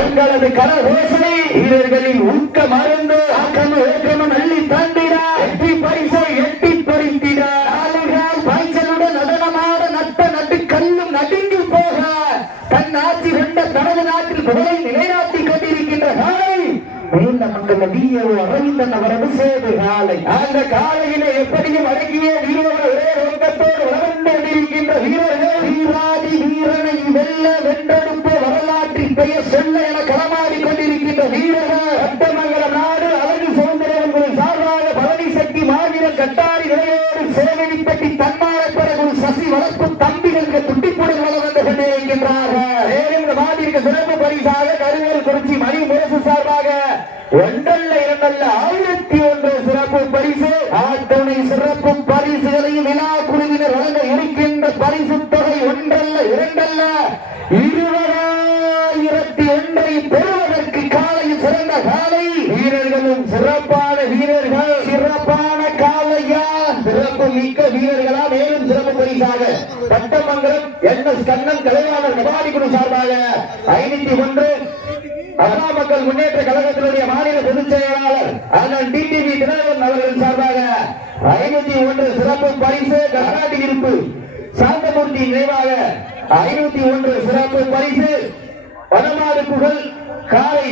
உங்களது கரகோசனை வீரர்களின் ஊக்க மருந்து ஊக்கமும் அள்ளி தாண்டிட எட்டி பரிசை எட்டி பறித்திட பாய்ச்சலுடன் நடனமாட நட்ட நட்டு கல்லும் நடுங்கி போக தன் ஆட்சி கொண்ட தனது நாட்டில் புகழை நிலைநாட்டி கொண்டிருக்கின்ற காலை அரவிந்தன் அவரது சேது காலை அந்த காலையிலே எப்படியும் அடங்கிய வீரர்கள் ஒரே ரொக்கத்தோடு வளர்ந்து கொண்டிருக்கின்ற வீரர்கள் வீராதி வீரனை வெல்ல வென்றெடுப்பு வரலாற்றில் பெயர் சொல்ல என களமாடி கொண்டிருக்கின்ற வீரர்கள் அட்டமங்கலம் நாடு அழகு சுதந்திரங்கள் சார்பாக பழனி சக்தி மாவீரர் கட்டாரி நிலையோடு சேவனிப்பட்டி தன்மாரப்படகுள் சசி வளர்ப்பு தம்பிகளுக்கு துட்டிப்புடன் வளம் வந்து கொண்டிருக்கின்றார்கள் மாவீரருக்கு சிறப்பு பரிசாக கருவேல் குறிச்சி மணி முரசு சார்பாக ஒன்றல்ல இரண்டல்ல 1001 சிறப்பு பரிசு ஆட்டோனை சிறப்பு பரிசுகளையும் விழா குழுவினர் வழங்க இருக்கின்ற பரிசு தொகை ஒன்றல்ல இரண்டல்ல 20,001 பெறுவதற்கு காலையில் சிறந்த காலை வீரர்களும் சிறப்பான வீரர்கள் சிறப்பான காலையா சிறப்பு மிக்க வீரர்களா மேலும் சிறப்பு பரிசாக பட்டமங்கலம் NS கண்ணன் கலைவாணர் கபாடி குழு சார்பாக 501 அண்ணா மக்கள் முன்னேற்ற கழகத்தினுடைய மாநில பொதுச் செயலாளர் அண்ணன் டிடிவி தினகரன் அவர்கள் சார்பாக 501 சிறப்பு பரிசு கர்நாடக இருப்பு சாந்தமூர்த்தி நினைவாக 501 சிறப்பு பரிசு வடமாடு புகழ் காலை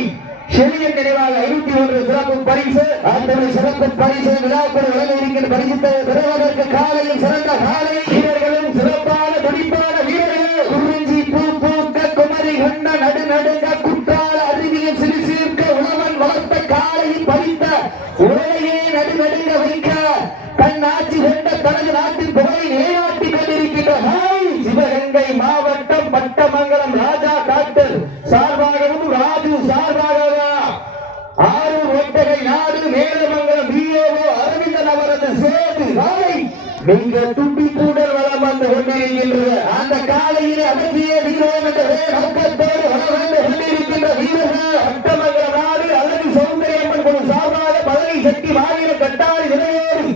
செழியன் நினைவாக 501 சிறப்பு பரிசு அத்தனை சிறப்பு பரிசு விழாக்குழு வழங்க இருக்கின்ற பரிசு பெறுவதற்கு காலையில் சிறந்த காலை வீரர்களும் சிறப்பான துடிப்பான வீரர்கள் குறிஞ்சி பூ பூக்க குமரி கண்ட நடு நடுங்க குற்றால அறிவியல் சிறுசிறுக்க உழவன் வளர்த்த காலையில் பறித்த உலகையே நடு நடுங்க வைக்க தன் ஆட்சி கொண்ட தனது நாட்டின் புகழை நிலைநாட்டிக் கொண்டிருக்கின்ற சிவகங்கை மாவட்டம் பட்டமங்கலம் ராஜா டாக்டர் சார்பாகவும் ராஜு சார்பாக ஆரூர் ஒட்டகை நாடு மேலமங்கலம் பிஓஓ அரவிந்தன் அவரது சேது காலை மிக தும்பி கூடல் வளம் வந்து கொண்டிருக்கின்றது அந்த காலையிலே அடங்கிய வீரம் என்ற நோக்கத்தோடு வளம் வந்து கொண்டிருக்கின்ற வீரர்கள் அட்டமங்கலம் நாடு அழகு சௌந்தரியம்மன் குழு சார்பாக பழனி சக்தி மாநில கட்டாரி நிலையோடு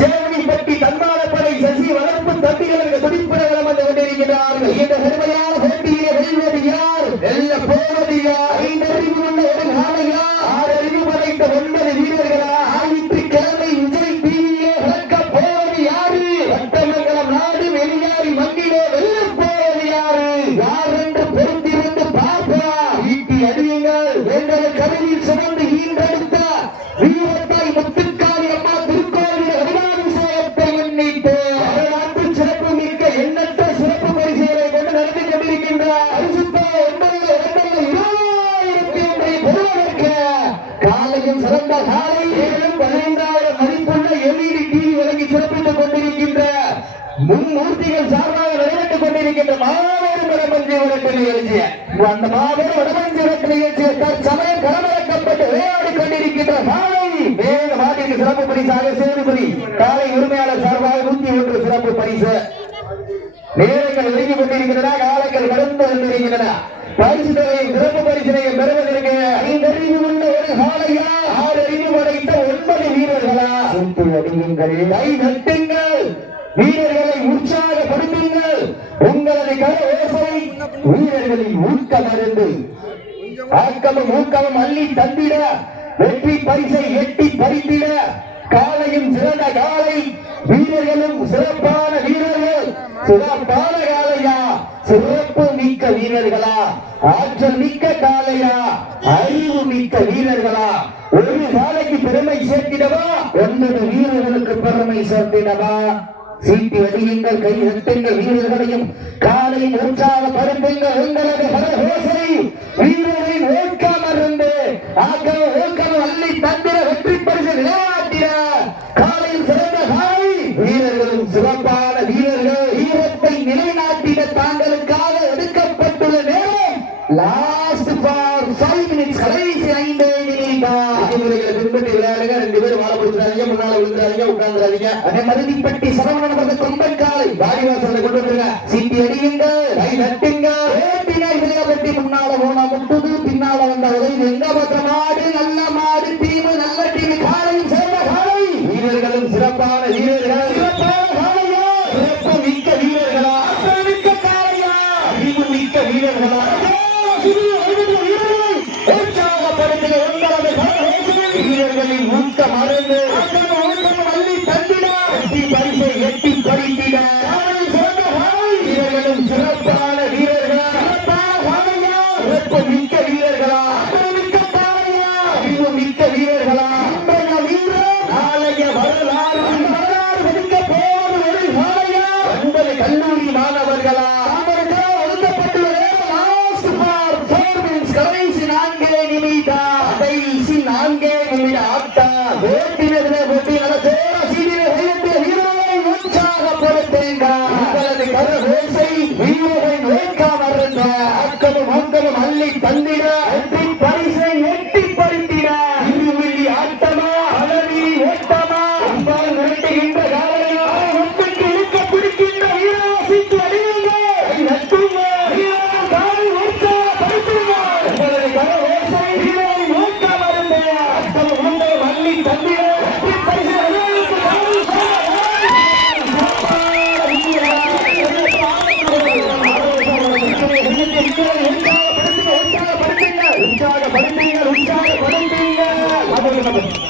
சேவனிப்பட்டி தன்மானப்படை சசி வளர்ப்பு தம்பிகளுக்கு துடிப்புற வளம் வந்து கொண்டிருக்கிறார்கள் இந்த பெருமையான போட்டியிலே வெல்வது யார் வெல்ல போவது யார் 5 அறிவு உள்ள ஒரு காலையா 6 அறிவு படைத்த 9 வீரர்களா ஞாயிற்றுக்கிழமை விஜய் டிவியிலே வளர்க்க போவது யாரு பட்டமங்கலம் நாடு வெளியாரி மண்ணிலே வெல்ல போவது யாரு யார் என்று பொருந்திருந்து பார்ப்போம் ஈட்டி அடியுங்கள் எங்களை கருவில் சுமந்து ஈன்றெடுத்த வீரத்தாய் முத்துக்காளி அம்மா திருக்கோவில் அபிமானத்தை முன்னிட்டு வரலாற்று சிறப்பு மிக்க எண்ணற்ற சிறப்பு பரிசுகளை கொண்டு நடந்து கொண்டிருக்கின்ற காலையும் சிறந்த காலை 15,000 மதிப்புள்ள LED டிவி வழங்கி சிறப்பித்துக் கொண்டிருக்கின்ற மும்மூர்த்திகள் சார்பாக நடைபெற்றுக் கொண்டிருக்கின்ற மாபெரும் வடமஞ்சி விரட்டு நிகழ்ச்சி அந்த மாபெரும் வடமஞ்சி விரட்டு நிகழ்ச்சியை தற்சமயம் களமிறக்கப்பட்டு விளையாடி கொண்டிருக்கின்ற காலை வேக மாட்டிற்கு சிறப்பு பரிசாக சேதுபதி காலை உரிமையாளர் சார்பாக 101 சிறப்பு பரிசு நேரங்கள் நெருங்கி கொண்டிருக்கின்றன காலங்கள் கடந்து கொண்டிருக்கின்றன பரிசு தொகையும் சிறப்பு பரிசனையும் பெறுவதற்கு 5 அறிவு உள்ள ஒரு காலையா 6 அறிவு படைத்த 9 வீரர்களா சுட்டு அடியுங்கள் கை நட்டுங்கள் வீரர்களை உற்சாகப்படுத்துங்கள் உங்களது கர ஓசை வீரர்களின் ஊக்க மருந்து ஆக்கமும் ஊக்கமும் அள்ளி தந்திட வெற்றி பரிசை எட்டி பறித்திட காலையும் சிறந்த காலை வீரர்களும் சிறப்பான வீரர்கள் சிறப்பான காலையா சிறப்பு மிக்க வீரர்களா ஆற்றல் மிக்க காலையா அறிவு மிக்க வீரர்களா ஒரு காலைக்கு பெருமை சேர்த்திடவா 9 வீரர்களுக்கு பெருமை சேர்த்திடவா சீட்டி அடியுங்கள் கை தட்டுங்கள் வீரர்களையும் காலையும் உற்சாகப்படுத்துங்கள் உங்களது கரகோசை வீரரின் ஊக்கம் அருந்து ஊக்கம் அள்ளி தந்திர வெற்றி பரிசு விளையாட்டிட காலையில் சிறந்த காலை வீரர்களும் சிறப்பான வீரர்கள் வீரத்தை நிலைநாட்டிட தாங்களுக்காக எடுக்கப்பட்டுள்ள நேரம் லாஸ்ட் ஃபார் 5 மினிட்ஸ் கடைசி 5 விதிமுறைகளை பின்பற்றி விளையாடுங்க 2 பேரும் வாழ பிடிச்சிடாதீங்க முன்னால விழுந்துடாதீங்க உட்கார்ந்துடாதீங்க அதே மருதிப்பட்டி சரவணனது கொம்பக்காலை வாடிவாசலை கொண்டு வந்துருங்க சீட்டி அடியுங்க கை நட்டுங்க ஓட்டினாய் விளையாட்டி முன்னால போனா முட்டுது பின்னால வந்த உதவி எங்க பக்க மாடு நல்ல மாடு டீம் நல்ல டீம் காலையும் சேர்ந்த காலை வீரர்களும் சிறப்பான வீரர்கள் சிறப்பான காலையா சிறப்பு மிக்க வீரர்களா மிக்க காலையா அறிவு மிக்க வீரர்கள் வீரர்களா உற்சாகப்படுத்துகிற உங்களது வீரர்களின் ஊக்கம் மறந்து அள்ளி தந்திட பரிசை எட்டி பறித்திட வீரர்களும் சிறப்பான வீரர்களா சிறப்பு மிக்க வீரர்களா மிக்க வீரர்களா நாளைய வரலாறு வெடிக்க போவது ஒரு நாளையா 9 கல்லூரி மாணவர்களா அள்ளி தந்திட பரிசை எட்டி பறித்திட இருமிழி ஆட்டமா அலறி ஓட்டமா மிரட்டுகின்ற காலையா ஒன்றுக்கு இழுக்க பிடிக்கின்ற வீராசிக்கு அடியுங்க நட்டுங்க வீரர்கள் காலை உற்சாகப்படுத்துங்க உங்களது கரவேசை வீரரை நோக்க மருந்து அத்தம் உங்கள் அள்ளி தந்திட பரிசை உற்சாகப்படுத்துங்கள்